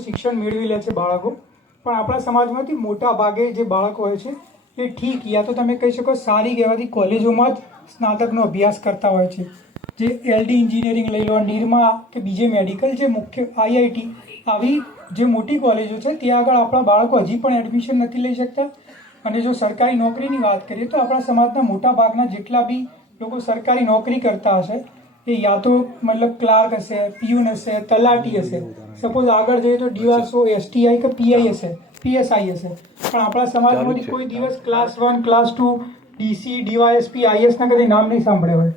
સારું શિક્ષણ મેળવી લે છે બાળકો, પણ આપણા સમાજમાંથી મોટા ભાગે જે બાળકો હોય છે એ ઠીક યા તો તમે કહી શકો સારી કહેવાતી કોલેજોમાં જ સ્નાતકનો અભ્યાસ કરતા હોય છે. જે LD એન્જિનિયરિંગ લઈ લો, નિરમા કે બીજે મેડિકલ, જે મુખ્ય IIT આવી જે મોટી કોલેજો છે ત્યાં આગળ આપણા બાળકો હજી પણ એડમિશન નથી લઈ શકતા. અને જો સરકારી નોકરીની વાત કરીએ તો આપણા સમાજના મોટા ભાગના જેટલા બી લોકો સરકારી નોકરી કરતા હશે એ યા તો મતલબ ક્લાર્ક હશે, પ્યુન હશે, તલાટી હશે, સપોઝ આગળ જઈએ તો DSO, STI કે PI હશે, PSI હશે, પણ આપણા સમાજમાંથી કોઈ દિવસ class 1, class 2, DC, DYSP, IS ના કદી નામ નહીં સાંભળ્યા હોય.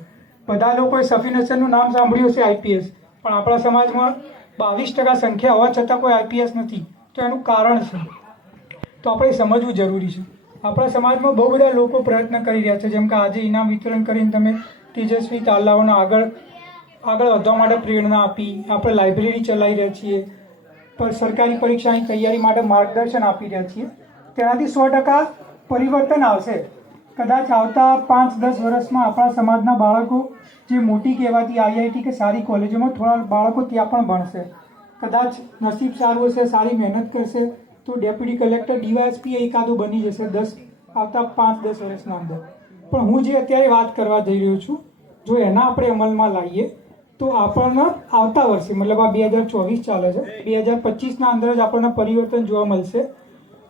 બધા લોકોએ સફીન હસનનું નામ સાંભળ્યું હશે IPS, પણ આપણા સમાજમાં 22% સંખ્યા હોવા છતાં કોઈ IPS નથી. તો એનું કારણ છે, તો આપણે સમજવું જરૂરી છે. આપણા સમાજમાં બહુ બધા લોકો પ્રયત્ન કરી રહ્યા છે, જેમ કે આજે ઇનામ વિતરણ કરીને તમે તેજસ્વી તાલાઓને આગળ વધવા માટે પ્રેરણા આપી. આપણે લાઇબ્રેરી ચલાવી રહ્યા છીએ, પર સરકારી પરીક્ષાની તૈયારી માટે માર્ગદર્શન આપી રહ્યા છીએ. તેનાથી 100% પરિવર્તન આવશે. કદાચ આવતા 5-10 વર્ષમાં આપણા સમાજના બાળકો જે મોટી કહેવાતી IIT કે સારી કોલેજોમાં થોડા બાળકો ત્યાં પણ ભણશે. કદાચ નસીબ સારું હશે, સારી મહેનત કરશે તો ડેપ્યુટી કલેક્ટર, DYSP એકાદું બની જશે આવતા 5-10 વર્ષના અંદર. પણ હું જે અત્યારે વાત કરવા જઈ રહ્યો છું, જો એના આપણે અમલમાં લાવીએ તો આપણને આવતા વર્ષે, મતલબ આ 2024 ચાલે છે, 2025ના અંદર જ આપણને પરિવર્તન જોવા મળશે.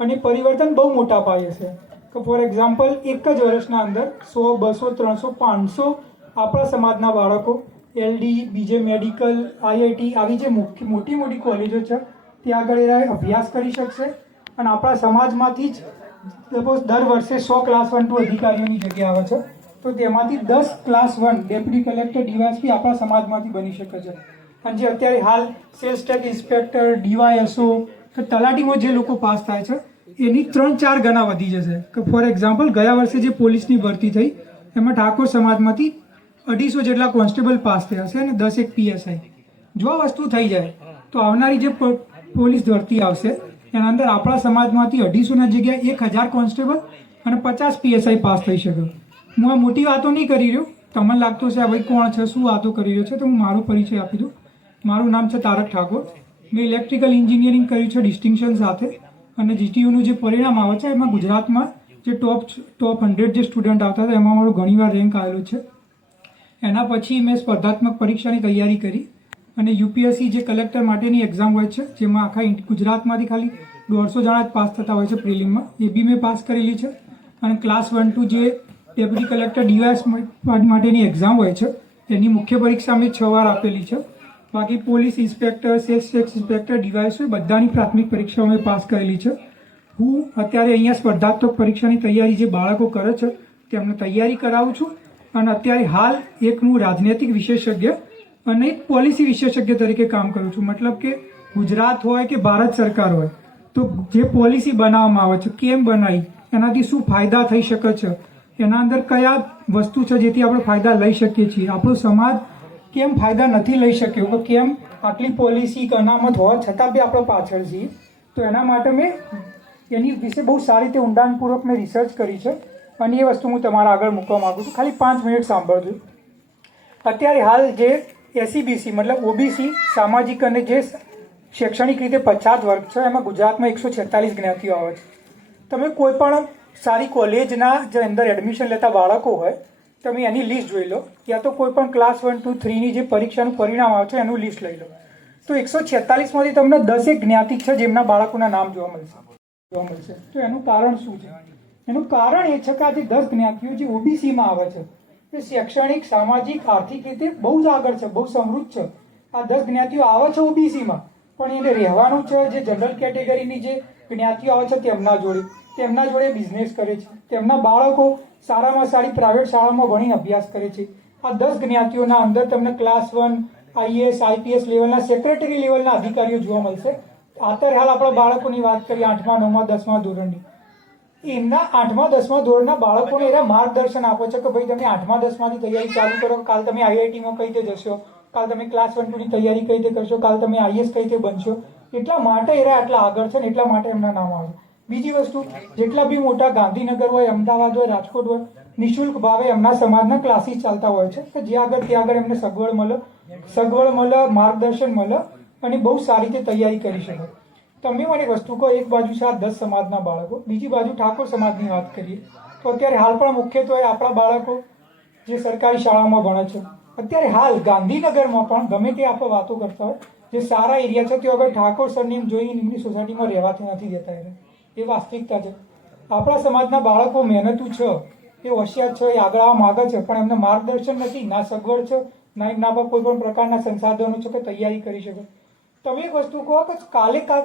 અને પરિવર્તન બહુ મોટા પાયે છે. કે ફોર એક્ઝામ્પલ એક જ વર્ષના અંદર 100, 200, 300, 500 આપણા સમાજના બાળકો LD, બીજે મેડિકલ, IIT આવી જે મોટી મોટી કોલેજો છે ત્યાં આગળ એ અભ્યાસ કરી શકશે. અને આપણા સમાજમાંથી જ સપોઝ દર વર્ષે 100 ક્લાસ 1, 2 અધિકારીઓની જગ્યા આવે છે, તો તેમાંથી 10 ક્લાસ 1 ડેપ્યુટી કલેક્ટર, DYSP આપણા સમાજમાંથી બની શકે છે. અને જે અત્યારે હાલ સેલ્સ ટેક્સ ઇન્સ્પેક્ટર, DYSO કે તલાટીમાં જે લોકો પાસ થાય છે એની 3-4 ગણા વધી જશે. કે ફોર એક્ઝામ્પલ ગયા વર્ષે જે પોલીસની ભરતી થઈ એમાં ઠાકોર સમાજમાંથી 250 જેટલા કોન્સ્ટેબલ પાસ થયા છે અને 10 PSI. જો આ વસ્તુ થઈ જાય તો આવનારી જે પોલીસ ભરતી આવશે એના અંદર આપણા સમાજમાંથી 250ના જગ્યાએ 1000 કોન્સ્ટેબલ અને 50 PSI પાસ થઈ શકે. હું આ મોટી વાતો નહીં કરી રહ્યો. તમને લાગતું છે આ ભાઈ કોણ છે, શું વાતો કરી રહ્યો છે, તો હું મારો પરિચય આપી દઉં. મારું નામ છે તારક ઠાકોર. મેં ઇલેક્ટ્રિકલ એન્જિનિયરિંગ કર્યું છે ડિસ્ટિંક્શન સાથે. અને GTUનું જે પરિણામ આવે છે એમાં ગુજરાતમાં જે ટોપ 100 જે સ્ટુડન્ટ આવતા હતા એમાં મારો ઘણીવાર રેન્ક આવેલો છે. એના પછી મેં સ્પર્ધાત્મક પરીક્ષાની તૈયારી કરી અને UPSC જે કલેક્ટર માટેની એક્ઝામ હોય છે, જેમાં આખા ગુજરાતમાંથી ખાલી 150 જણા જ પાસ થતા હોય છે પ્રિલિમમાં, એ બી મેં પાસ કરેલી છે. અને ક્લાસ 1, 2 જે ડેપ્યુટી કલેક્ટર DYS માટેની એક્ઝામ હોય છે એની મુખ્ય પરીક્ષા મેં 6 વાર આપેલી છે. બાકી police inspector, sales tax inspector, DYSO બધાની પ્રાથમિક પરીક્ષાઓ મેં પાસ કરેલી છે. હું અત્યારે અહીંયા સ્પર્ધાત્મક પરીક્ષાની તૈયારી જે બાળકો કરે છે તેમને તૈયારી કરાવું છું. અને અત્યારે હાલ એક હું રાજનૈતિક વિશેષજ્ઞ અને એક પોલિસી વિશેષજ્ઞ તરીકે કામ કરું છું. મતલબ કે ગુજરાત હોય કે ભારત સરકાર હોય તો જે પોલિસી બનાવવામાં આવે છે, કેમ બનાવી, એનાથી શું ફાયદા થઈ શકે છે, એના અંદર કયા વસ્તુ છે જેથી આપણે ફાયદા લઈ શકીએ છીએ, આપણો સમાજ કેમ ફાયદા નથી લઈ શક્યો, કે કેમ આટલી પોલિસી અનામત હોવા છતાં બી આપણે પાછળ છીએ. તો એના માટે મેં એની વિશે બહુ સારી રીતે ઊંડાણપૂર્વક મેં રિસર્ચ કરી છે અને એ વસ્તુ હું તમારા આગળ મૂકવા માગું છું. ખાલી 5 મિનિટ સાંભળજો. અત્યારે હાલ જે SEBC મતલબ OBC સામાજિક અને જે શૈક્ષણિક રીતે પછાત વર્ગ છે એમાં ગુજરાતમાં 146 જ્ઞાતિઓ આવે છે. તમે કોઈ પણ સારી કોલેજના જે અંદર એડમિશન લેતા બાળકો હોય તમે એની લિસ્ટ જોઈ લો, યા તો કોઈ પણ ક્લાસ 1, 2, 3ની જે પરીક્ષાનું પરિણામ આવે છે એનું લિસ્ટ લઈ લો, તો 146માંથી તમને 10 જ્ઞાતિ છે જેમના બાળકોના નામ જોવા મળશે. તો એનું કારણ શું છે? એનું કારણ એ છે કે આ જે 10 જ્ઞાતિઓ જે OBCમાં આવે છે એ શૈક્ષણિક, સામાજિક, આર્થિક રીતે બહુ જ આગળ છે, બહુ સમૃદ્ધ છે. આ 10 જ્ઞાતિઓ આવે છે OBCમાં, પણ એને રહેવાનું છે જે જનરલ કેટેગરીની જે જ્ઞાતિઓ આવે છે તેમના જોડે બિઝનેસ કરે છે, તેમના બાળકો સારામાં સારી પ્રાઇવેટ શાળામાં ભણીને અભ્યાસ કરે છે. આ 10 જ્ઞાતિઓના અંદર તમને ક્લાસ 1, IAS, IPS લેવલના સેક્રેટરી લેવલના અધિકારીઓ જોવા મળશે. અત્યારે હાલ આપણા બાળકોની વાત કરીએ 8મા, 9મા, 10મા ધોરણની, એમના 8મા, 10મા ધોરણના બાળકોને એના માર્ગદર્શન આપો છો કે ભાઈ તમે 8મા, 10માની તૈયારી ચાલુ કરો, કાલ તમે IITમાં કઈ રીતે જશો, કાલ તમે ક્લાસ 1, 2ની તૈયારી કઈ રીતે કરશો, કાલ તમે IAS કઈ રીતે બનશો. એટલા માટે એરા આટલા આગળ છે ને એટલા માટે એમના નામ આવે. બીજી વસ્તુ, જેટલા બી મોટા ગાંધીનગર હોય, અમદાવાદ હોય, રાજકોટ હોય, નિઃશુલ્ક ભાવે એમના સમાજના ક્લાસીસ ચાલતા હોય છે કે જ્યાં આગળ એમને સગવડ મળે, માર્ગદર્શન મળે અને બહુ સારી રીતે તૈયારી કરી શકે. તમે મને વસ્તુ કહો, એક બાજુ છે આ 10 સમાજના બાળકો, બીજી બાજુ ઠાકોર સમાજની વાત કરીએ તો અત્યારે હાલ પણ મુખ્યત્વે આપણા બાળકો જે સરકારી શાળામાં ભણે છે, અત્યારે હાલ ગાંધીનગરમાં પણ ગમે તે આપણે વાતો કરતા હોય, જે સારા એરિયા છે ત્યાં આગળ ઠાકોર સરનેમ જોઈને એમની સોસાયટીમાં રહેવાથી નથી દેતા. એ વાસ્તવિકતા છે. આપણા સમાજના બાળકો મહેનતુ છે, એ હોશિયાર છે, એ આગળ આવવા માગે છે, પણ એમને માર્ગદર્શન નથી, ના સગવડ છે, ના એમના પર કોઈ પણ પ્રકારના સંસાધનો છે કે તૈયારી કરી શકે. તમે એક વસ્તુ કહો કે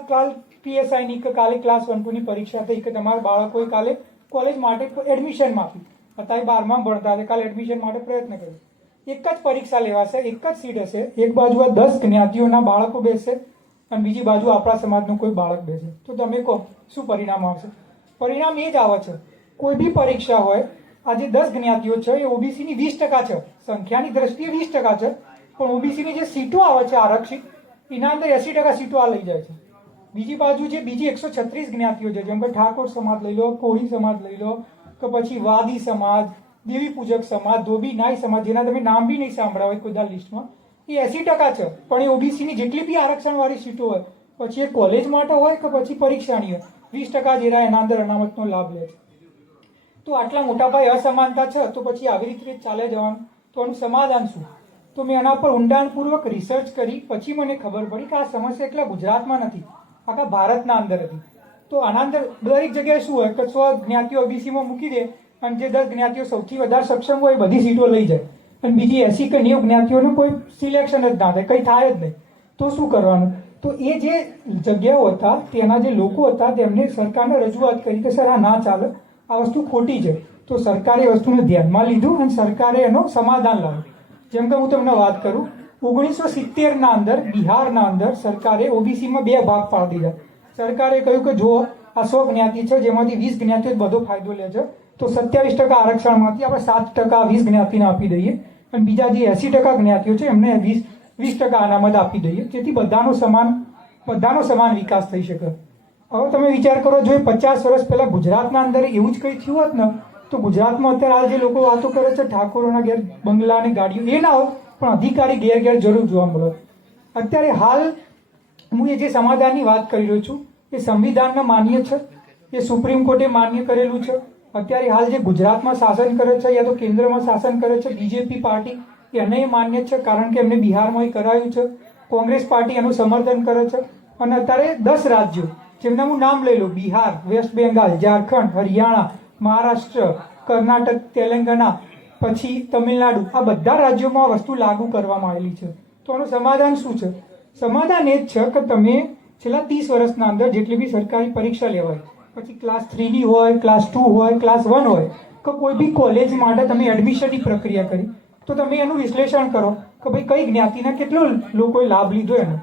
કાલ પીએસઆઈની કે કાલે ક્લાસ 1-2 ની પરીક્ષા થઈ કે તમારા બાળકોએ કાલે કોલેજ માટે એડમિશન આપી, અત્યારે 12માં ભણતા હતા, કાલે એડમિશન માટે પ્રયત્ન કર્યો, એક જ પરીક્ષા લેવાશે, એક જ સીટ હશે, એક બાજુ આ 10 જ્ઞાતિઓના બાળકો બેસે અને બીજી બાજુ આપણા સમાજનું કોઈ બાળક બેસે, તો તમે કહો શું પરિણામ આવશે? પરિણામ એ જ આવે છે. કોઈ બી પરીક્ષા હોય, આજે 10 જ્ઞાતિઓ છે એ ઓબીસીની 20% છે, સંખ્યાની દ્રષ્ટિએ 20% છે, પણ ઓબીસીની જે સીટો આવે છે આરક્ષિત, એના અંદર 80% સીટો આ લઈ જાય છે. બીજી બાજુ જે બીજી 136 જ્ઞાતિઓ છે, જેમ કે ઠાકોર સમાજ લઈ લો, કોળી સમાજ લઈ લો, કે પછી વાદી સમાજ, દેવી પૂજક સમાજ, ધોબી નાઈ સમાજ, જેના તમે નામ બી નહીં સાંભળ્યા હોય કોઈ લિસ્ટમાં, એ 80% છે. પણ એ ઓબીસીની જેટલી બી આરક્ષણવાળી સીટો હોય, પછી એ કોલેજ માટે હોય કે પછી પરીક્ષાની હોય, 20% જેરા એના અંદર અનામતનો લાભ લે છે. તો આટલા મોટા પાયે અસમાનતા છે, તો પછી આવી રીતે ચાલે જવાનું, તો આનું સમાધાન શું? તો મેં એના પર ઊંડાણપૂર્વક રિસર્ચ કરી, પછી મને ખબર પડી કે આ સમસ્યા એકલા ગુજરાતમાં નથી, આખા ભારતના અંદર હતી. તો આના અંદર દરેક જગ્યાએ શું હોય કે 100 જ્ઞાતિઓ ઓબીસીમાં મૂકી દે અને જે 10 જ્ઞાતિઓ સૌથી વધારે સક્ષમ હોય એ બધી સીટો લઈ જાય, અને બીજી 80 કે 90 જ્ઞાતિઓનું કોઈ સિલેક્શન જ ના થાય, કંઈ થાય જ નહીં. તો શું કરવાનું? તો એ જે જગ્યાઓ હતા, તેના જે લોકો હતા, તેમને સરકારને રજૂઆત કરી કે સર આ ના ચાલે, આ વસ્તુ ખોટી છે. તો સરકારે એ વસ્તુને ધ્યાનમાં લીધું અને સરકારે એનો સમાધાન લાવ્યું. જેમ કે હું તમને વાત કરું, 1970ના અંદર બિહારના અંદર સરકારે ઓબીસીમાં 2 ભાગ પાડી દીધા. સરકારે કહ્યું કે જો આ 100 જ્ઞાતિ છે, જેમાંથી 20 જ્ઞાતિઓ બધો ફાયદો લે છે, તો 27% આરક્ષણમાંથી આપણે 7% 20 જ્ઞાતિને આપી દઈએ, અને બીજા જે 80% જ્ઞાતિઓ છે એમને 20% અનામત આપી દઈએ, જેથી બધાનો સમાન વિકાસ થઈ શકે. હવે તમે વિચાર કરો, જો 50 વર્ષ પહેલા ગુજરાતના અંદર એવું જ કંઈ થયું હોત ને, તો ગુજરાતમાં અત્યારે હાલ જે લોકો વાતો કરે છે ઠાકોરોના ઘેર બંગલા અને ગાડીઓ, એ ના હોત, પણ અધિકારી ઘેર જરૂર જોવા મળે. અત્યારે હાલ હું એ જે સમાધાનની વાત કરી રહ્યો છું, એ સંવિધાનમાં માન્ય છે, એ સુપ્રીમ કોર્ટે માન્ય કરેલું છે. અત્યારે હાલ જે ગુજરાતમાં શાસન કરે છે યા તો કેન્દ્રમાં શાસન કરે છે બીજેપી પાર્ટી, એને માન્ય છે, કારણ કે એમને બિહારમાં એ કરાયું છે. કોંગ્રેસ પાર્ટી એનું સમર્થન કરે છે. અને અત્યારે 10 રાજ્યો, જેમના હું નામ લઈ લઉં, બિહાર, વેસ્ટ બેંગાલ, ઝારખંડ, હરિયાણા, મહારાષ્ટ્ર, કર્ણાટક, તેલંગાણા, પછી તમિલનાડુ, આ બધા રાજ્યોમાં આ વસ્તુ લાગુ કરવામાં આવેલી છે. તો આનું સમાધાન શું છે? સમાધાન એ જ છે કે તમે છેલ્લા 30 વર્ષના અંદર જેટલી બી સરકારી પરીક્ષા લેવાય, પછી ક્લાસ 3ની હોય, ક્લાસ 2 હોય, ક્લાસ 1 હોય, કે કોઈ બી કોલેજ માટે તમે એડમિશનની પ્રક્રિયા કરી, તો તમે એનું વિશ્લેષણ કરો કે ભાઈ કઈ જ્ઞાતિના કેટલો લોકોએ લાભ લીધો એનો.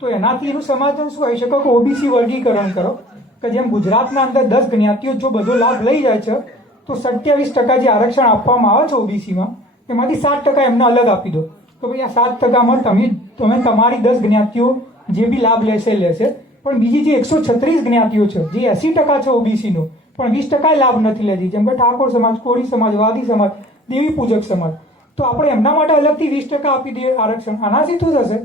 તો એનાથી એનું સમાધાન શું આવી શકે કે ઓબીસી વર્ગીકરણ કરો, કે જેમ ગુજરાતના અંદર 10 જ્ઞાતિઓ જો બધો લાભ લઈ જાય છે, તો 27% જે આરક્ષણ આપવામાં આવે છે ઓબીસીમાં, એમાંથી 7% એમને અલગ આપી દો. તો ભાઈ આ 7%માં તમે તમારી 10 જ્ઞાતિઓ જે બી લાભ લેશે, પણ બીજી જે 136 જ્ઞાતિઓ છે, જે 80% છે ઓબીસીનો, પણ 20% લાભ નથી લેતી, જેમ કે ઠાકોર સમાજ, કોળી સમાજ, વાદી સમાજ, દેવી પૂજક સમાજ, તો આપણે એમના માટે અલગથી 20% આપી દઈએ આરક્ષણ. આનાથી શું થશે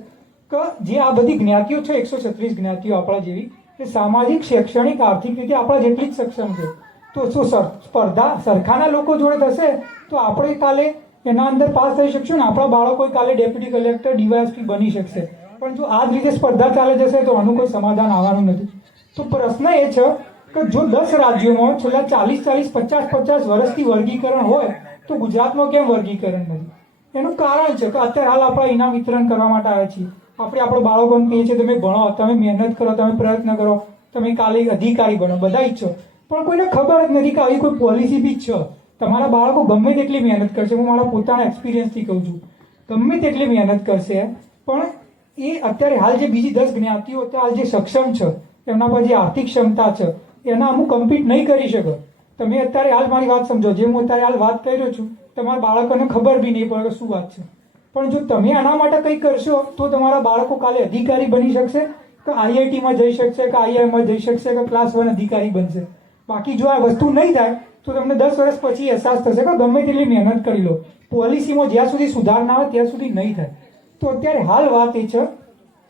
કે જે આ બધી જ્ઞાતિઓ છે, 136 જ્ઞાતિઓ આપણા જેવી, એ સામાજિક, શૈક્ષણિક, આર્થિક રીતે આપણા જેટલી જ સક્ષમ છે. તો શું સ્પર્ધા સરખાના લોકો જોડે થશે, તો આપણે કાલે એના અંદર પાસ થઈ શકશું ને આપણા બાળકો કાલે ડેપ્યુટી કલેક્ટર, ડીવાયએસપી બની શકશે. પણ જો આ જ રીતે સ્પર્ધા ચાલે જશે તો આનું કોઈ સમાધાન આવવાનું નથી. તો પ્રશ્ન એ છે કે જો 10 રાજ્યોમાં છેલ્લા 40-50 વર્ષથી વર્ગીકરણ હોય, તો ગુજરાતમાં કેમ વર્ગીકરણ નથી? એનું કારણ છે કે અત્યારે હાલ આપણે ઇનામ વિતરણ કરવા માટે આવ્યા છીએ. આપણે આપણા બાળકોને કહીએ છીએ તમે ભણો, તમે મહેનત કરો, તમે પ્રયત્ન કરો, તમે કાલે અધિકારી બનો, બધા ઈચ્છો, પણ કોઈને ખબર જ નથી કે આવી કોઈ પોલિસી બી છે. તમારા બાળકો ગમે તેટલી મહેનત કરશે, હું મારા પોતાના એક્સપિરિયન્સથી કહું છું, ગમે તેટલી મહેનત કરશે, પણ એ અત્યારે હાલ જે બીજી 10 જ્ઞાતિઓ હાલ જે સક્ષમ છે, એમના પર જે આર્થિક ક્ષમતા છે, એના અમુક કમ્પીટ નહીં કરી શકે. તમે અત્યારે હાલ મારી વાત સમજો, જે હું અત્યારે હાલ વાત કરી રહ્યો છું, તમારા બાળકોને ખબર બી નહીં પડે કે શું વાત છે. પણ જો તમે આના માટે કંઈ કરશો, તો તમારા બાળકો કાલે અધિકારી બની શકશે, કે આઈઆઈટીમાં જઈ શકશે, કે આઈઆઈમાં જઈ શકશે, કે ક્લાસ 1 અધિકારી બનશે. બાકી જો આ વસ્તુ નહીં થાય, તો તમને 10 વર્ષ પછી અહેસાસ થશે કે ગમે તેટલી મહેનત કરી લો, પોલિસીમાં જ્યાં સુધી સુધાર ના આવે ત્યાં સુધી નહીં થાય. તો અત્યારે હાલ વાત એ છે,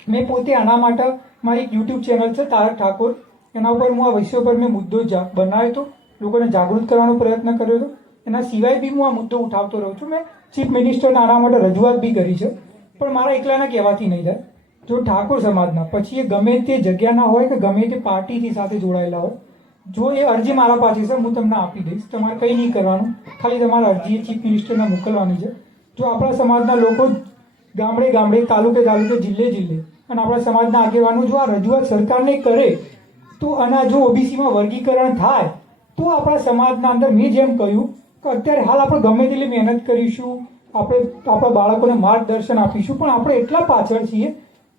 મેં પોતે આના માટે મારી એક યુટ્યુબ ચેનલ છે તારક ઠાકોર, એના ઉપર હું આ વિષય પર મેં મુદ્દો બનાવ્યો હતો, લોકોને જાગૃત કરવાનો પ્રયત્ન કર્યો હતો. એના સિવાય બી હું આ મુદ્દો ઉઠાવતો રહું છું. મેં ચીફ મિનિસ્ટરને આના માટે રજૂઆત બી કરી છે, પણ મારા એકલાના કહેવાથી નહીં થાય. જો ઠાકોર સમાજના, પછી એ ગમે તે જગ્યાના હોય કે ગમે તે પાર્ટીથી સાથે જોડાયેલા હોય, જો એ અરજી મારા પાસે છે હું તમને આપી દઈશ. તમારે કંઈ નહીં કરવાનું, ખાલી તમારે અરજી એ ચીફ મિનિસ્ટરને મોકલવાની છે. જો આપણા સમાજના લોકો ગામડે ગામડે, તાલુકે તાલુકે, જિલ્લે જિલ્લે અને આપણા સમાજના આગેવાનો જો આ રજૂઆત સરકારને કરે તો આના જો ઓબીસીમાં વર્ગીકરણ થાય તો આપણા સમાજના અંદર મેં જેમ કહ્યું કે અત્યારે હાલ આપણે ગમે તેટલી મહેનત કરીશું, આપણે આપણા બાળકોને માર્ગદર્શન આપીશું, પણ આપણે એટલા પાછળ છીએ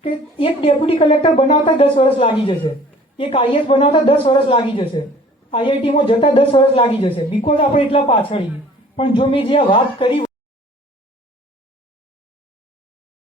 કે એક ડેપ્યુટી કલેક્ટર બનાવતા 10 વર્ષ લાગી જશે, એક આઈએસ બનાવતા 10 વર્ષ લાગી જશે, આઈઆઈટીમાં જતા 10 વર્ષ લાગી જશે, બીકોઝ આપણે એટલા પાછળ છીએ. પણ જો મેં જે આ વાત કરી